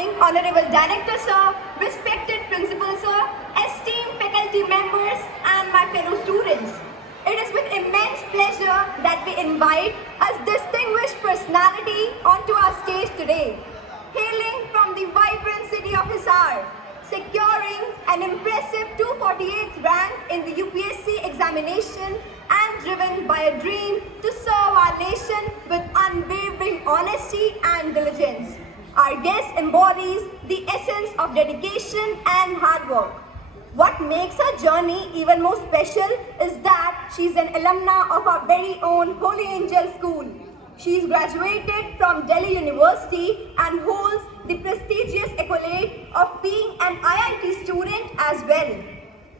morning, Honorable Director Sir, respected Principal Sir, esteemed faculty members, and my fellow students. It is with immense pleasure that we invite a distinguished personality onto our stage today. Hailing from the vibrant city of Hisar, securing an impressive 248th rank in the UPSC examination and driven by a dream to serve our nation with unwavering honesty and diligence. Our guest embodies the essence of dedication and hard work. What makes her journey even more special is that she's an alumna of our very own Holy Angel School. She's graduated from Delhi University and holds the prestigious accolade of being an IIT student as well.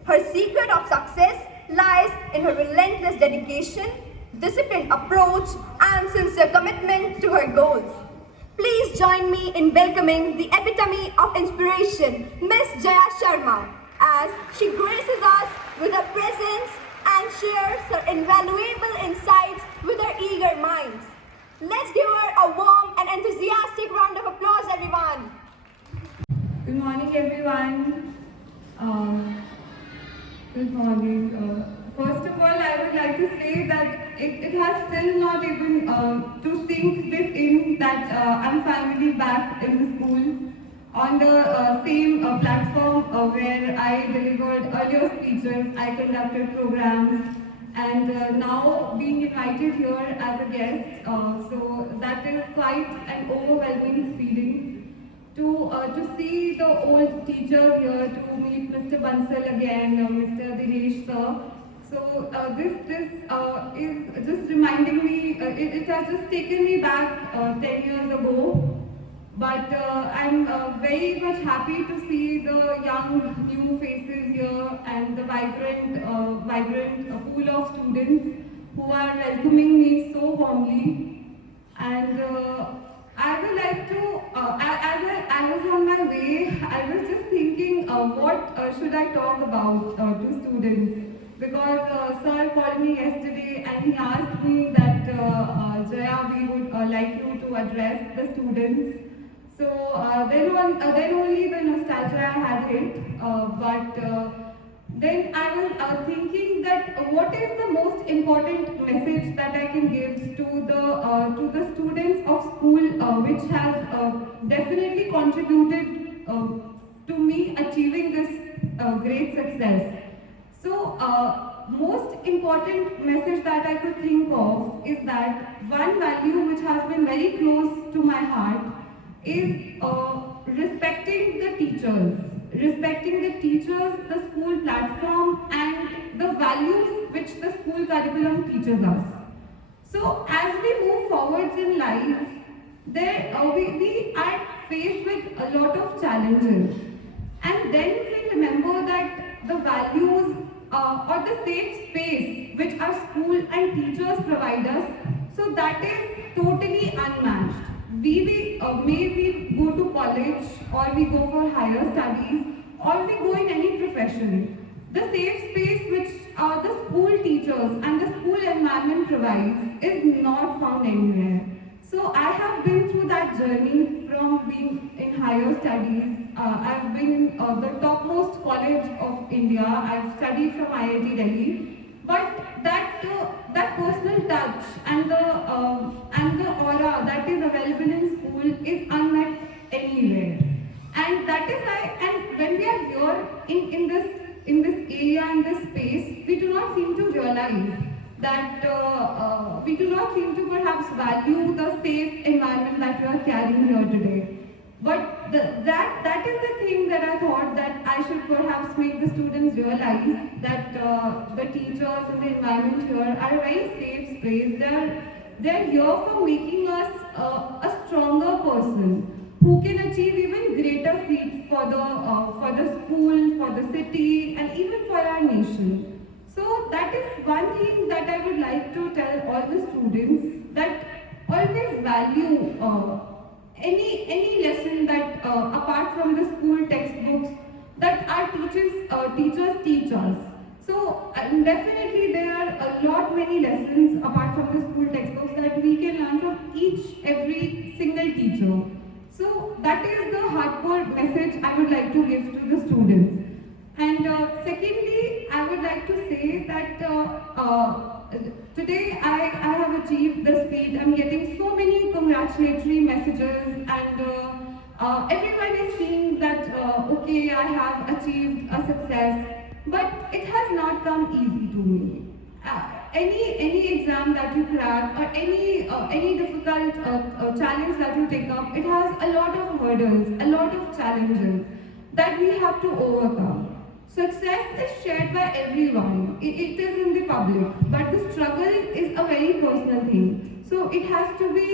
Her secret of success lies in her relentless dedication, disciplined approach, and sincere commitment to her goals. Please join me in welcoming the epitome of inspiration, Miss Jaya Sharma, as she graces us with her presence and shares her invaluable insights with her eager minds. Let's give her a warm and enthusiastic round of applause, everyone. Good morning, everyone. Good morning. First of all, I would like to say that it has still not even to sink this in that I'm finally back in the school on the same platform where I delivered earlier speeches, I conducted programs, and now being invited here as a guest. So that is quite an overwhelming feeling. To see the old teachers here, to meet Mr. Bansal again, Mr. Dinesh sir. So this is just reminding me, it has just taken me back 10 years ago. But I'm very much happy to see the young new faces here and the vibrant pool of students who are welcoming me so warmly. And I would like to, as I was on my way, I was just thinking what should I talk about to students. Because sir called me yesterday and he asked me that Jaya, we would like you to address the students. So then only the nostalgia I had hit, but then I was thinking that what is the most important message that I can give to the students of school, which has definitely contributed to me achieving this great success. So most important message that I could think of is that one value which has been very close to my heart is respecting the teachers, the school platform, and the values which the school curriculum teaches us. So as we move forwards in life, we are faced with a lot of challenges, and then we remember that the values or the safe space which our school and teachers provide us, so that is totally unmatched. May we go to college, or we go for higher studies, or we go in any profession. The safe space which the school teachers and the school environment provides is not found anywhere. So I have been through that journey from being in higher studies. I've been in the topmost college of India. I've studied from IIT Delhi. But that personal touch and the aura that is available in school is unmet anywhere. And that is why, and when we are here in this area, in this space, we do not seem to realize that we do not seem to perhaps value the safe environment that we are carrying here today. But that is the thing that I thought that I should perhaps make the students realize that the teachers and the environment here are a very safe space. They're here for making us a stronger person who can achieve even greater feats for the school, for the city, and even for our nation. So that is one thing that I would like to tell all the students, that always value any lesson that apart from the school textbooks that our teachers teach us. So definitely there are a lot many lessons apart from the school textbooks that we can learn from every single teacher. So that is the hardcore message I would like to give to the students. And secondly, I would like to say that today I have achieved this feat. I'm getting so many congratulatory messages, and everyone is seeing that, okay, I have achieved a success, but it has not come easy to me. Any exam that you crack or any difficult challenge that you take up, it has a lot of hurdles, a lot of challenges that we have to overcome. Success is shared by everyone. It is in the public, but the struggle is a very personal thing. So it has to be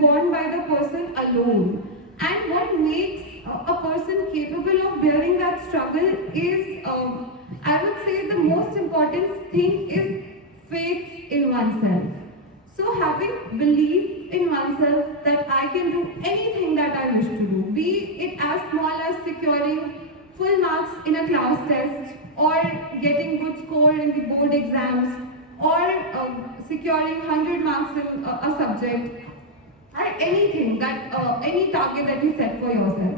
borne by the person alone. And what makes a person capable of bearing that struggle is, I would say, the most important thing is faith in oneself. So having belief in oneself that I can do anything that I wish to do, be it as small as securing full marks in a class test, or getting good score in the board exams, or securing 100 marks in a subject, or anything that, any target that you set for yourself.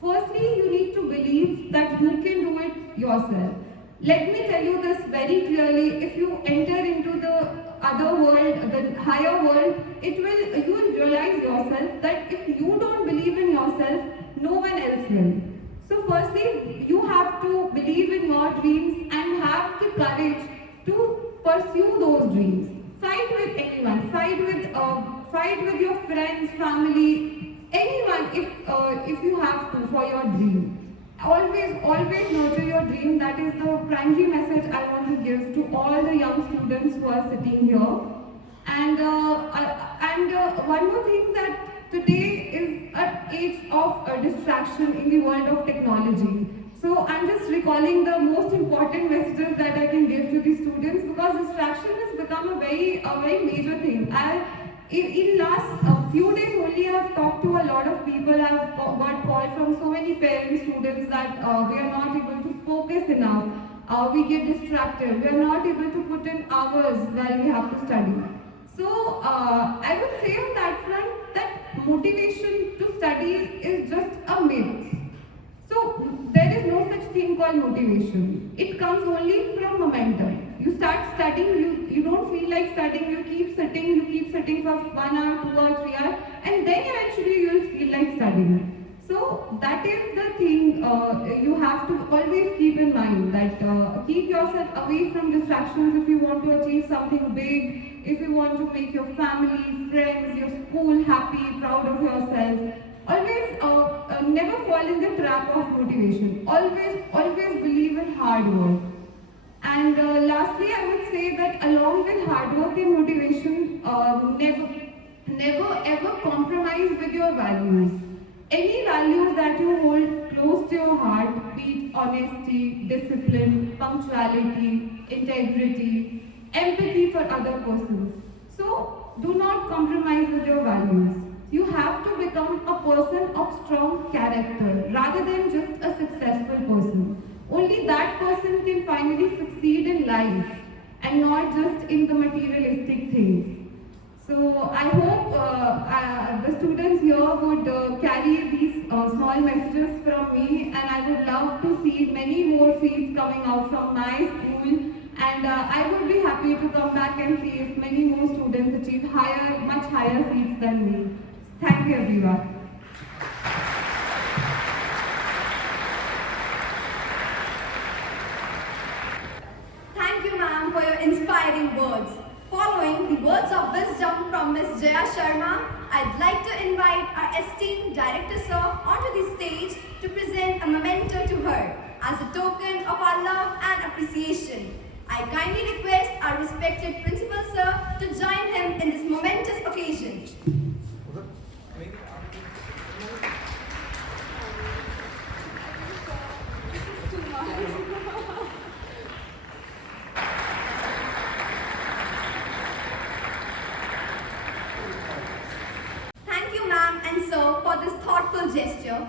Firstly, you need to believe that you can do it yourself. Let me tell you this very clearly, if you enter into the other world, the higher world, you will realize yourself that if you don't believe in yourself, no one else will. So firstly, you have to believe in your dreams and have the courage to pursue those dreams. Fight with anyone, fight with your friends, family, anyone if you have to for your dream. Always nurture your dream. That is the primary message I want to give to all the young students who are sitting here. And one more thing, that today is an age of distraction in the world of technology. So I'm just recalling the most important messages that I can give to the students, because distraction has become a very major thing. In last few days only, I have talked to a lot of people. I have got calls from so many parents, students, that we are not able to focus enough. We get distracted. We are not able to put in hours while we have to study. So I would say on that front that motivation to study is just a myth. So there is no such thing called motivation. It comes only from momentum. You start studying, you don't feel like studying, you keep sitting for 1 hour, 2 hours, 3 hours, and then eventually you will feel like studying. So that is the thing you have to always keep in mind, that keep yourself away from distractions if you want to achieve something big, if you want to make your family, friends, your school happy, proud of yourself. Always never fall in the trap of motivation. Always believe in hard work. And lastly, I would say that along with hard work and motivation, never ever compromise with your values. Any values that you hold close to your heart, be it honesty, discipline, punctuality, integrity, empathy for other persons. So do not compromise with your values. You have to become a person of strong character rather than just a successful person. Only that person can finally succeed in life and not just in the materialistic things. So I hope the students here would carry these small messages from me, and I would love to see many more feats coming out from my school, and I would be happy to come back and see if many more students achieve much higher feats than me. Thank you, everyone. Thank you, ma'am, for your inspiring words. Following the words of wisdom from Ms. Jaya Sharma, I'd like to invite our esteemed Director Sir onto the stage to present a memento to her as a token of our love and appreciation. I kindly request our respected Principal Sir to join him in this momentous occasion. Thank you, ma'am and sir, for this thoughtful gesture.